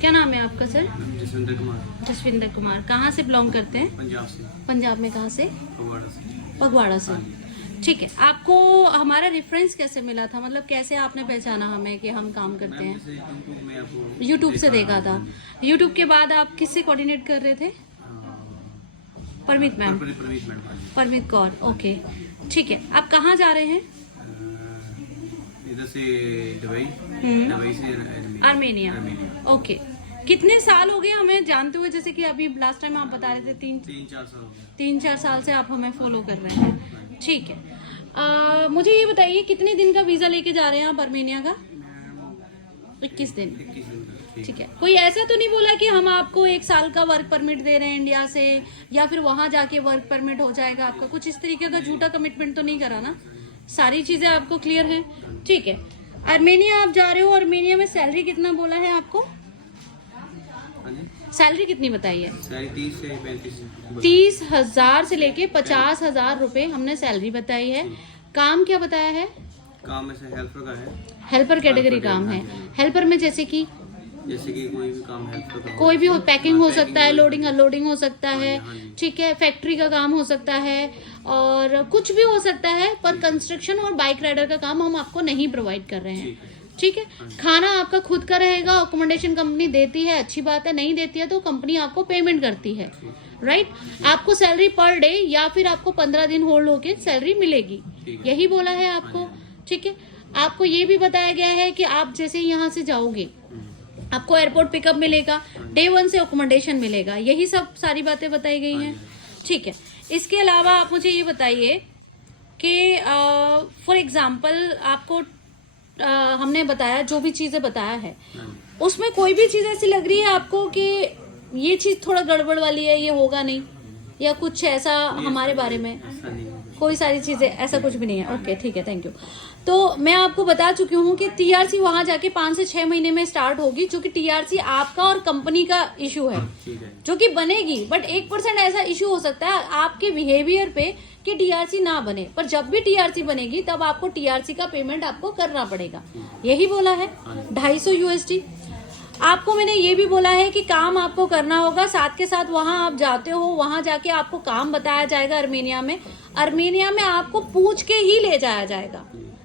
क्या नाम है आपका सर? जसविंदर कुमार। जसविंदर कुमार। कहाँ से बिलोंग करते हैं? पंजाब से। पंजाब में कहाँ से? फगवाड़ा से। फगवाड़ा से। ठीक है, आपको हमारा रेफरेंस कैसे मिला था, मतलब कैसे आपने पहचाना हमें कि हम काम करते हैं? यूट्यूब में आपको यूट्यूब से देखा था। यूट्यूब के बाद आप किससे कोऑर्डिनेट कर रहे थे? Parmit ma'am. Parmit ma'am. Parmit Kaur. Okay ठीक है, आप कहाँ जा रहे हैं? इधर से दुबई, दुबई से आर्मेनिया। ओके, कितने साल हो गए हमें जानते हुए? जैसे कि अभी लास्ट टाइम आप बता रहे थे 3-4 साल हो गए। 3-4 साल से आप हमें फॉलो कर रहे हैं। ठीक है, मुझे ये बताइए कितने दिन का वीजा लेके जा रहे हैं आप आर्मेनिया का? 21 दिन। 21 दिन का। ठीक है, कोई ऐसा तो नहीं बोला कि हम आपको 1 साल का वर्क परमिट दे रहे हैं इंडिया से, या फिर वहां जाके वर्क परमिट हो जाएगा आपका? कुछ इस तरीके का झूठा कमिटमेंट तो नहीं करा ना? सारी चीजें आपको क्लियर है? ठीक है, आर्मेनिया आप जा रहे हो। आर्मेनिया में सैलरी कितना बोला है आपको? सैलरी कितनी बताई है? 30 से 35। 30,000 से लेके 50,000 रुपए हमने सैलरी बताई है। काम क्या बताया है? काम ऐसे हेल्पर का है। हेल्पर कैटेगरी काम है। हेल्पर में जैसे कि कोई भी काम हेल्पर का, कोई भी हो, पैकिंग हो सकता है, लोडिंग अनलोडिंग हो सकता है, ठीक है, फैक्ट्री का काम हो सकता है, और कुछ भी हो सकता है, पर कंस्ट्रक्शन और बाइक राइडर का काम हम आपको नहीं प्रोवाइड कर रहे हैं। ठीक है, खाना आपका खुद का रहेगा, अकोमोडेशन कंपनी देती है, अच्छी बात है। नहीं देती है तो कंपनी आपको पेमेंट करती है, राइट। आपको सैलरी पर डे या फिर आपको 15 दिन होल्ड होके सैलरी मिलेगी, यही बोला है आपको। ठीक है, आपको ये भी बताया गया है कि आप जैसे यहाँ से जाओगे आपको एयरपोर्ट पिकअप मिलेगा, डे 1 से अकोमोडेशन मिलेगा, यही सब सारी बातें बताई गई हैं। ठीक है, इसके अलावा आप मुझे ये बताइए कि फॉर एग्जांपल आपको हमने बताया, जो भी चीजें बताया है उसमें कोई भी चीज ऐसी लग रही है आपको कि ये चीज थोड़ा गड़बड़ वाली है, ये होगा नहीं, या कुछ ऐसा हमारे बारे में? कोई सारी चीजें ऐसा कुछ भी नहीं है। ओके ठीक है, थैंक यू। तो मैं आपको बता चुकी हूँ कि टीआरसी वहां जाके 5 से 6 महीने में स्टार्ट होगी, जो कि टीआरसी आपका और कंपनी का इशू है, जो कि बनेगी। बट 1% ऐसा इशू हो सकता है आपके बिहेवियर पे कि टीआरसी ना बने, पर जब भी टीआरसी बनेगी तब आपको टीआरसी का पेमेंट आपको करना पड़ेगा, यही बोला है। 250 USD। आपको मैंने ये भी बोला है कि काम आपको करना होगा, साथ के साथ वहां आप जाते हो, वहां जाके आपको काम बताया जाएगा आर्मेनिया में। आर्मेनिया में आपको पूछ के ही ले जाया जाएगा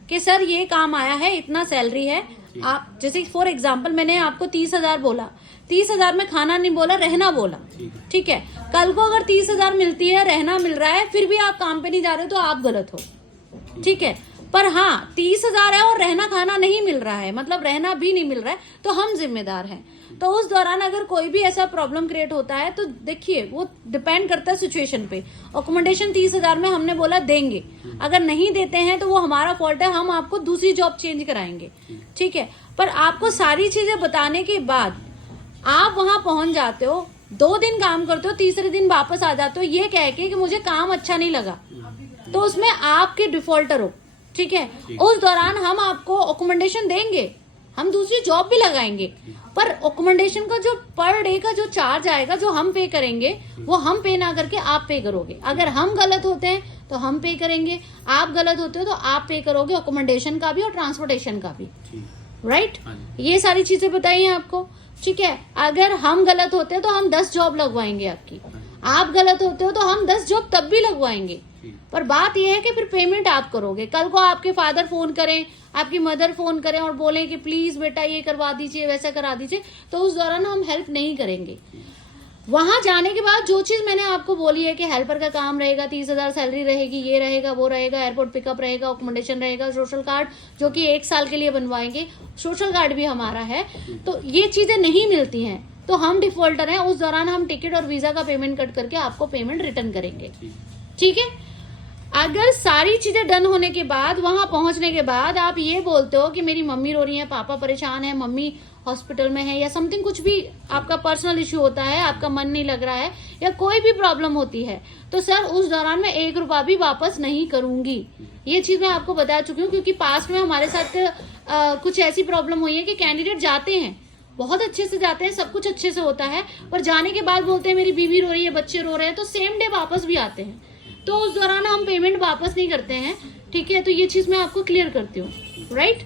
कि सर ये काम आया है, इतना सैलरी है। आप जैसे फॉर एग्जांपल मैंने आपको 30,000 बोला, 30,000 में खाना नहीं बोला, रहना बोला। ठीक है, कल को अगर 30,000 मिलती है, रहना मिल रहा है, फिर भी आप काम पे नहीं जा रहे हो तो आप गलत हो। ठीक है, पर हाँ 30,000 है और रहना खाना नहीं मिल रहा है, मतलब रहना भी नहीं मिल रहा है, तो हम जिम्मेदार हैं। तो उस दौरान अगर कोई भी ऐसा प्रॉब्लम क्रिएट होता है तो देखिए वो डिपेंड करता है सिचुएशन पे। अकोमोडेशन 30,000 में हमने बोला देंगे, अगर नहीं देते हैं तो वो हमारा फॉल्ट है, हम आपको दूसरी जॉब चेंज कराएंगे। ठीक है, पर आपको सारी चीजें बताने के बाद आप वहां पहुंच जाते हो, 2 दिन काम करते हो, तीसरे दिन वापस आ जाते हो ये कह के कि मुझे काम अच्छा नहीं लगा, तो उसमें आपके डिफॉल्टर हो। ठीक है, उस दौरान हम आपको अकोमोडेशन देंगे, हम दूसरी जॉब भी लगाएंगे, पर अकोमोडेशन का जो पर डे का जो चार्ज आएगा, जो हम पे करेंगे, वो हम पे ना करके आप पे करोगे। अगर हम गलत होते हैं तो हम पे करेंगे, आप गलत होते हो तो आप पे करोगे, अकोमोडेशन का भी और ट्रांसपोर्टेशन का भी, राइट। ये सारी चीजें बताई हैं आपको। ठीक है, अगर हम गलत होते हैं तो हम 10 जॉब लगवाएंगे आपकी, आप गलत होते हो तो हम 10 जॉब तब भी लगवाएंगे, पर बात यह है कि फिर पेमेंट आप करोगे। कल को आपके फादर फोन करें, आपकी मदर फोन करें और बोले कि प्लीज बेटा ये करवा दीजिए, वैसा करा दीजिए, तो उस दौरान हम हेल्प नहीं करेंगे। वहां जाने के बाद जो चीज मैंने आपको बोली है कि हेल्पर का काम रहेगा, 30,000 सैलरी रहेगी, ये रहेगा वो रहेगा, एयरपोर्ट पिकअप रहेगा, अकोमोडेशन रहेगा, सोशल कार्ड जो कि 1 साल के लिए बनवाएंगे, सोशल कार्ड भी हमारा है, तो ये चीजें नहीं मिलती हैं तो हम डिफॉल्टर हैं। उस दौरान हम टिकट और वीजा का पेमेंट कट करके आपको पेमेंट रिटर्न करेंगे। ठीक है, अगर सारी चीजें डन होने के बाद, वहां पहुंचने के बाद आप ये बोलते हो कि मेरी मम्मी रो रही है, पापा परेशान है, मम्मी हॉस्पिटल में है, या समथिंग कुछ भी आपका पर्सनल इश्यू होता है, आपका मन नहीं लग रहा है, या कोई भी प्रॉब्लम होती है, तो सर उस दौरान मैं 1 रुपया भी वापस नहीं करूंगी। ये चीज मैं आपको बता चुकी हूँ, क्योंकि पास्ट में हमारे साथ कुछ ऐसी प्रॉब्लम हुई है कि कैंडिडेट जाते हैं, बहुत अच्छे से जाते हैं, सब कुछ अच्छे से होता है, पर जाने के बाद बोलते हैं मेरी बीवी रो रही है, बच्चे रो रहे हैं, तो सेम डे वापस भी आते हैं, तो उस दौरान हम पेमेंट वापस नहीं करते हैं। ठीक है, तो ये चीज मैं आपको क्लियर करती हूँ, राइट।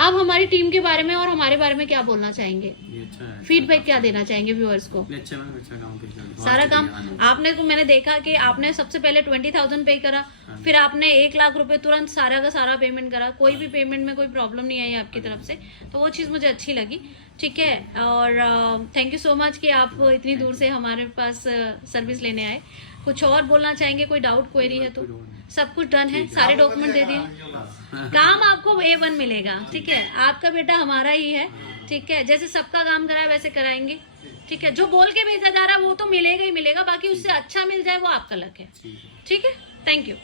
आप हमारी टीम के बारे में और हमारे बारे में क्या बोलना चाहेंगे? ये अच्छा है। फीडबैक क्या देना चाहेंगे व्यूअर्स को? नहीं, अच्छा मैम, अच्छा काम किया। सारा काम हाँ आपने को मैंने देखा कि आपने सबसे पहले 20,000 पे करा, फिर आपने 1 लाख रुपए तुरंत सारा का सारा पेमेंट करा, कोई भी पेमेंट में कोई प्रॉब्लम नहीं आई आपकी तरफ से, तो वो चीज़ मुझे अच्छी लगी। ठीक है, और थैंक यू सो मच कि आप इतनी दूर से हमारे पास सर्विस लेने आए। कुछ और बोलना चाहेंगे? कोई डाउट क्वेरी है तो? सब कुछ डन है, सारे डॉक्यूमेंट दे दिए, काम आपको A1 मिलेगा। ठीक है, आपका बेटा हमारा ही है। ठीक है, जैसे सबका काम कराए वैसे कराएंगे। ठीक है, जो बोल के भेजा जा रहा है वो तो मिलेगा ही मिलेगा, बाकी उससे अच्छा मिल जाए वो आपका लक है। ठीक है, थैंक यू।